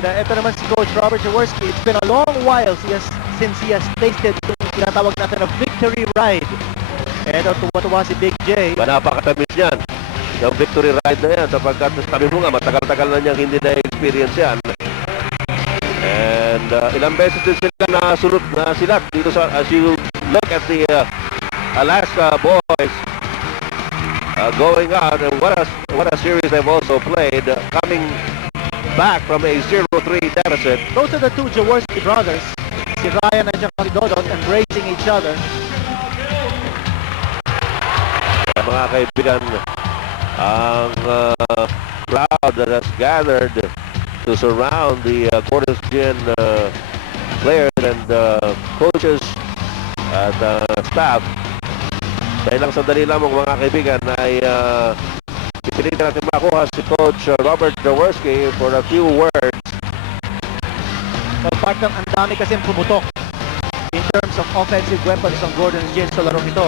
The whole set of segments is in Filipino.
ito naman si Coach Robert Jaworski. It's been a long while since he has tasted yung tinatawag natin na victory ride. Ito, tuwa-tuwa si Big J. Napakatamis yan. Yung victory ride na yan sapagkat sabi mo nga matagal-tagal na niyang hindi na-experience yan. And ilang beses din sila nasunod na silat dito sa, as you look at the Alaska boys going out, and what a series they've also played, coming back from a 0-3 deficit. Those are the two Jaworski brothers, si Ryan at si Dodot, embracing each other. Mga kaibigan, ang crowd that has gathered to surround the Gordon's Gin players and coaches at staff. Sa ilang sandali lamang mga kaibigan ay pipilitin natin makuha si Coach Robert Jaworski for a few words. Well, partner, ang dami kasing pumutok in terms of offensive weapons ng Gordon's Gin sa larong ito.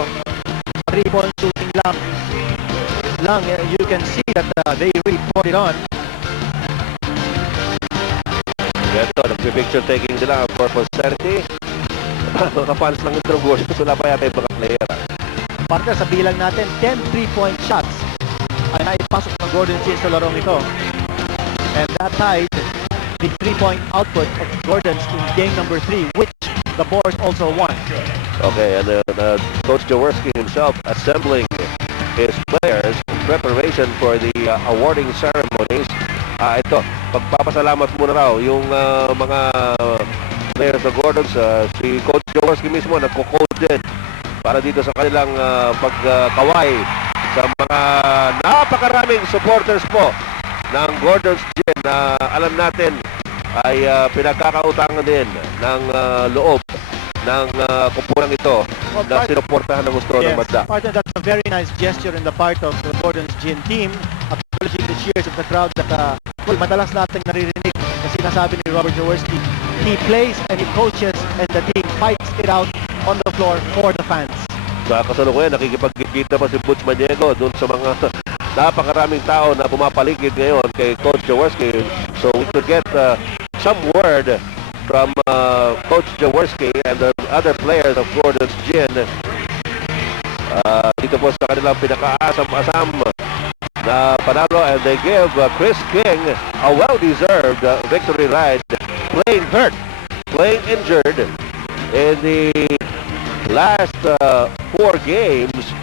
3-point shooting lang, you can see that they really poured it on. Ito, nagpipicture taking sila for posterity. Mga fans lang ito ng Gordon, wala pa yata yung mga player. Partner, sa bilang natin, 10 3-point shots ay naipasok ng Gordon's Gin sa larong ito. And that tied the 3-point output of Gordon's in game number 3, which the Boars also won. Okay, and Coach Jaworski himself assembling his players in preparation for the awarding ceremonies. Ito, pagpapasalamat muna raw yung mga players ng Gordons. Si Coach Jaworski mismo nagko-coach din para dito sa kanilang pagkaway sa mga napakaraming supporters po ng Gordon's Gin na alam natin ay pinagkakautangan din ng loob ng kumpulang ito na sinuportahan ng gusto ng bansa. Partner, that's a very nice gesture in the part of the Gordon's Gin team, acknowledging the cheers of the crowd that madalas natin naririnig na sinasabi ni Robert Jaworski. He plays and he coaches and the team fights it out on the floor for the fans. Sa kasalukuyan, nakikipagkita pa si Butch Maniego dun sa mga napakaraming tao na pumapaligid ngayon kay Coach Jaworski. So we could get some word from Coach Jaworski and the other players of Gordon's Gin dito po sa kanilang pinaka-asam-asam na panalo, and they give Chris King a well-deserved victory ride, playing hurt, playing injured in the last 4 games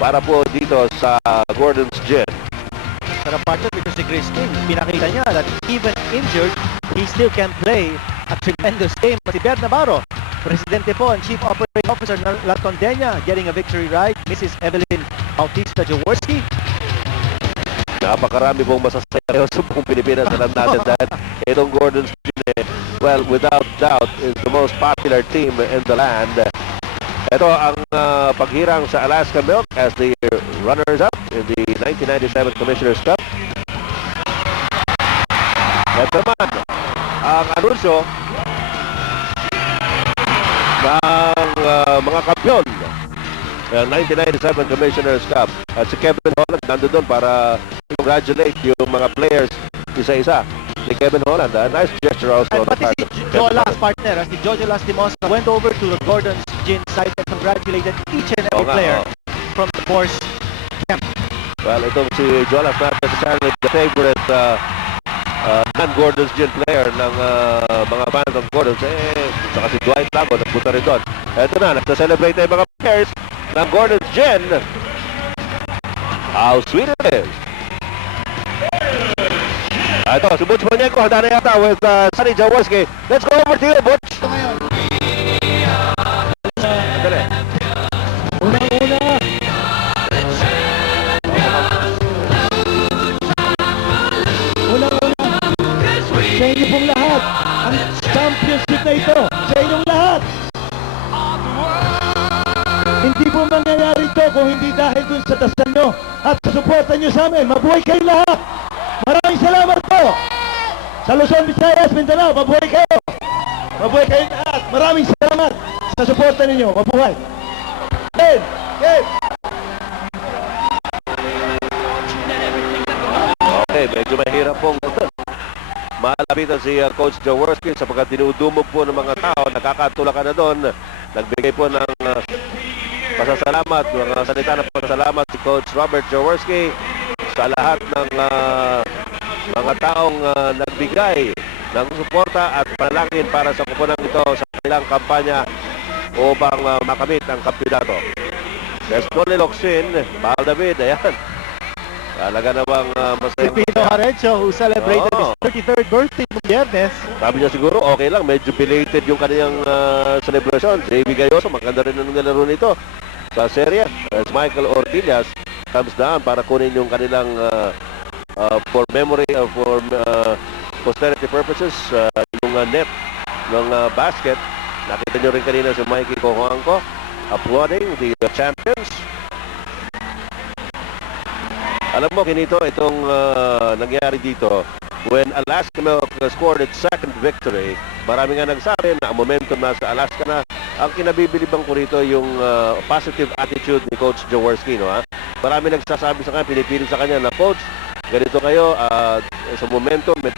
para po dito sa Gordon's Gin. Pero partner, because si Chris King, pinakita niya that even injured, he still can play a tremendous game. Si Bert Navarro, Presidente po and Chief Operating Officer ng La Tondena, getting a victory ride. Mrs. Evelyn Bautista Jaworski. Napakarami pong masasaya sa buong Pilipinas. Alam natin dahil itong Gordon's Gin, well, without doubt, is the most popular team in the land. Ito ang paghirang sa Alaska Milk as the runners-up in the 1997 Commissioner's Cup. Ito naman ang anunsyo ng mga kampiyon ng 1997 Commissioner's Cup. At si Kevin Holland nandun doon para congratulate yung mga players isa-isa. Si Kevin Holland, a nice gesture also. And pati si Jolas, partner, si Jojo Lastimos went over to the Gordon's Gin side and congratulated each and every player from the Boars camp. Well, itong si Jolas, not necessarily the favorite non-Gordon's Gin player ng mga fans ng Gordon's. Saka si Dwight Lago, nagpunta rin doon. Ito na, nagsa-celebrate na yung mga players ng Gordon's Gin. How sweet it is! Ito, si Butch Maniego, handa na yata with Sonny Jaworski. Let's go over to you, Butch! Dali. Unang-una, sa inyo pong lahat, ang championship na ito, sa inyong lahat. Hindi po mangyayari ito kung hindi dahil dun sa dasal nyo at sa suporta nyo sa amin. Mabuhay kayo lahat! Maraming salamat po! Sa Luzon, Visayas, Mindanao, mabuhay kayo! Mabuhay kayo lahat! Maraming salamat sa suporta ninyo. Mabuhay! Ed! Ed! Okay, medyo mahirap pong malapitan si Coach Jaworski sapagkat dinudumog po ng mga tao. Nakakatulakan na doon. Nagbigay po ng pasasalamat, mga salita ng pasasalamat si Coach Robert Jaworski sa lahat ng mga taong nagbigay ng suporta at panalangin para sa kupunang ito sa kanilang kampanya upang makamit ang kampiyonato. Descoli Locsin, Paul David, ayan. Talaga namang masaya. Pino Harencio, who celebrated his 33rd birthday ng Biyernes. Sabi niya siguro, okay lang, medyo belated yung kanyang celebration. JV Gayoso, maganda rin ang nilaro nito sa serye. As Michael Ortillas comes down para kunin yung kanilang for memory, for posterity purposes, yung net ng basket. Nakita nyo rin kanina si Mikey Cojuangco applauding the champions. Alam mo, Kinito, itong nangyari dito, when Alaska Milk scored its second victory, marami nga nagsabi na ang momentum nasa Alaska na. Ang kinabibilibang ko rito yung positive attitude ni Coach Jaworski, no, ha? Marami nagsasabi sa kanya, pinipili sa kanya na, Coach, ganito kayo, sa momentum, medyo